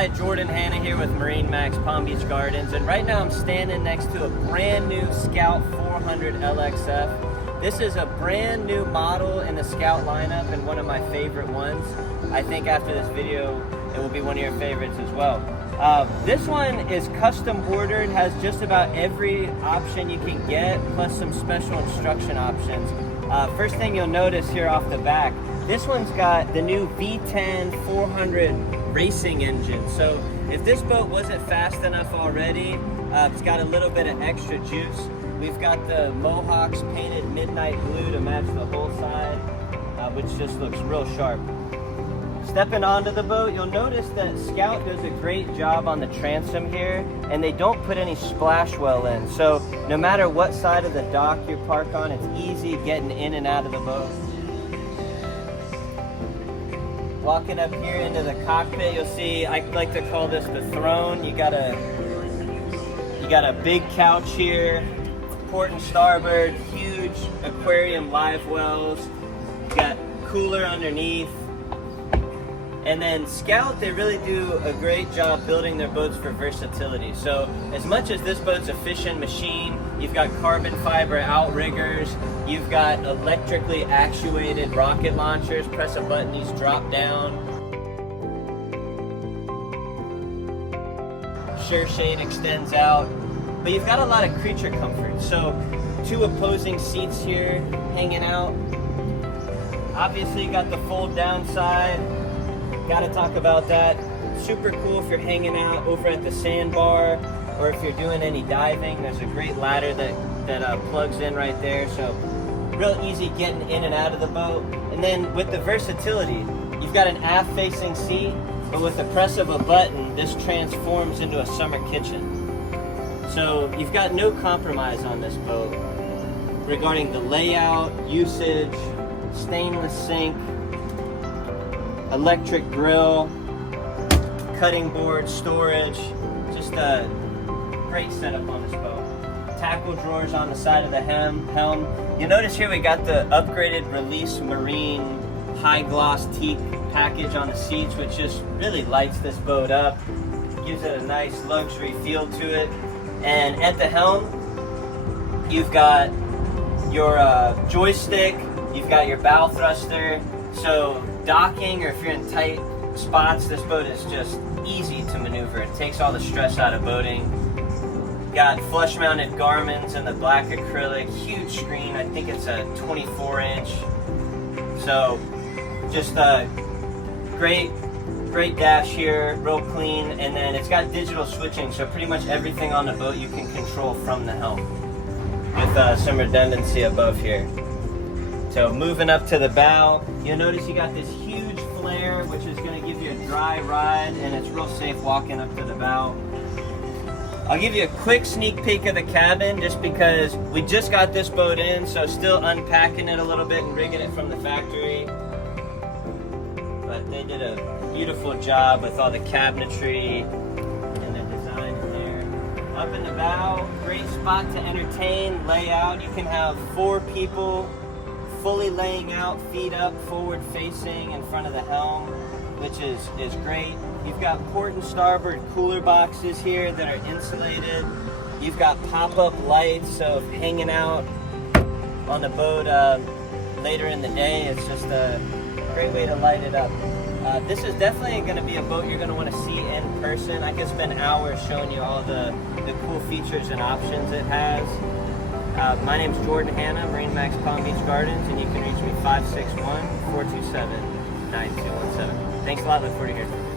Hi, Jordan Hanna here with MarineMax Palm Beach Gardens, and right now I'm standing next to a brand new Scout 400 LXF. This is a brand new model in the Scout lineup and one of my favorite ones. I think after this video it will be one of your favorites as well. This one is custom ordered, has just about every option you can get, plus some special instruction options. First thing you'll notice here off the back, this one's got the new V10 400 racing engine. So if this boat wasn't fast enough already, it's got a little bit of extra juice. We've got the Mohawks painted midnight blue to match the whole side, which just looks real sharp. Stepping onto the boat, you'll notice that Scout does a great job on the transom here, and they don't put any splash well in. So no matter what side of the dock you're parked on, it's easy getting in and out of the boat. Walking up here into the cockpit, you'll see, I like to call this the throne. You got a big couch here, port and starboard, huge aquarium live wells. You got cooler underneath. And then Scout, they really do a great job building their boats for versatility. So as much as this boat's a fishing machine, you've got carbon fiber outriggers, you've got electrically actuated rocket launchers. Press a button, these drop down. Sure shade extends out, but you've got a lot of creature comfort. So 2 opposing seats here hanging out. Obviously you got the fold down side. Got to talk about that. Super cool if you're hanging out over at the sandbar, or if you're doing any diving. There's a great ladder that plugs in right there, so real easy getting in and out of the boat. And then with the versatility, you've got an aft facing seat, but with the press of a button, this transforms into a summer kitchen. So you've got no compromise on this boat regarding the layout, usage, stainless sink, electric grill, cutting board, storage, just a great setup on this boat. Tackle drawers on the side of the helm. You notice here we got the upgraded Release Marine high gloss teak package on the seats, which just really lights this boat up, gives it a nice luxury feel to it. And at the helm, you've got your joystick, you've got your bow thruster, so docking, or if you're in tight spots, this boat is just easy to maneuver. It takes all the stress out of boating. Got flush mounted Garmin's in the black acrylic, huge screen. I think it's a 24-inch. So just a great dash here, real clean. And then it's got digital switching, so pretty much everything on the boat you can control from the helm, with some redundancy above here. So moving up to the bow, you'll notice you got this huge flare, which is going to give you a dry ride, and it's real safe walking up to the bow. I'll give you a quick sneak peek of the cabin, just because we just got this boat in, so still unpacking it a little bit and rigging it from the factory. But they did a beautiful job with all the cabinetry and the design in there. Up in the bow, great spot to entertain, lay out. You can have 4 people fully laying out, feet up, forward facing in front of the helm, which is great. You've got port and starboard cooler boxes here that are insulated. You've got pop-up lights, so if hanging out on the boat later in the day, it's just a great way to light it up. This is definitely going to be a boat you're going to want to see in person. I could spend hours showing you all the cool features and options it has. My name is Jordan Hanna, MarineMax Palm Beach Gardens, and you can reach me 561-427-9217. Thanks a lot, look forward to hearing from you.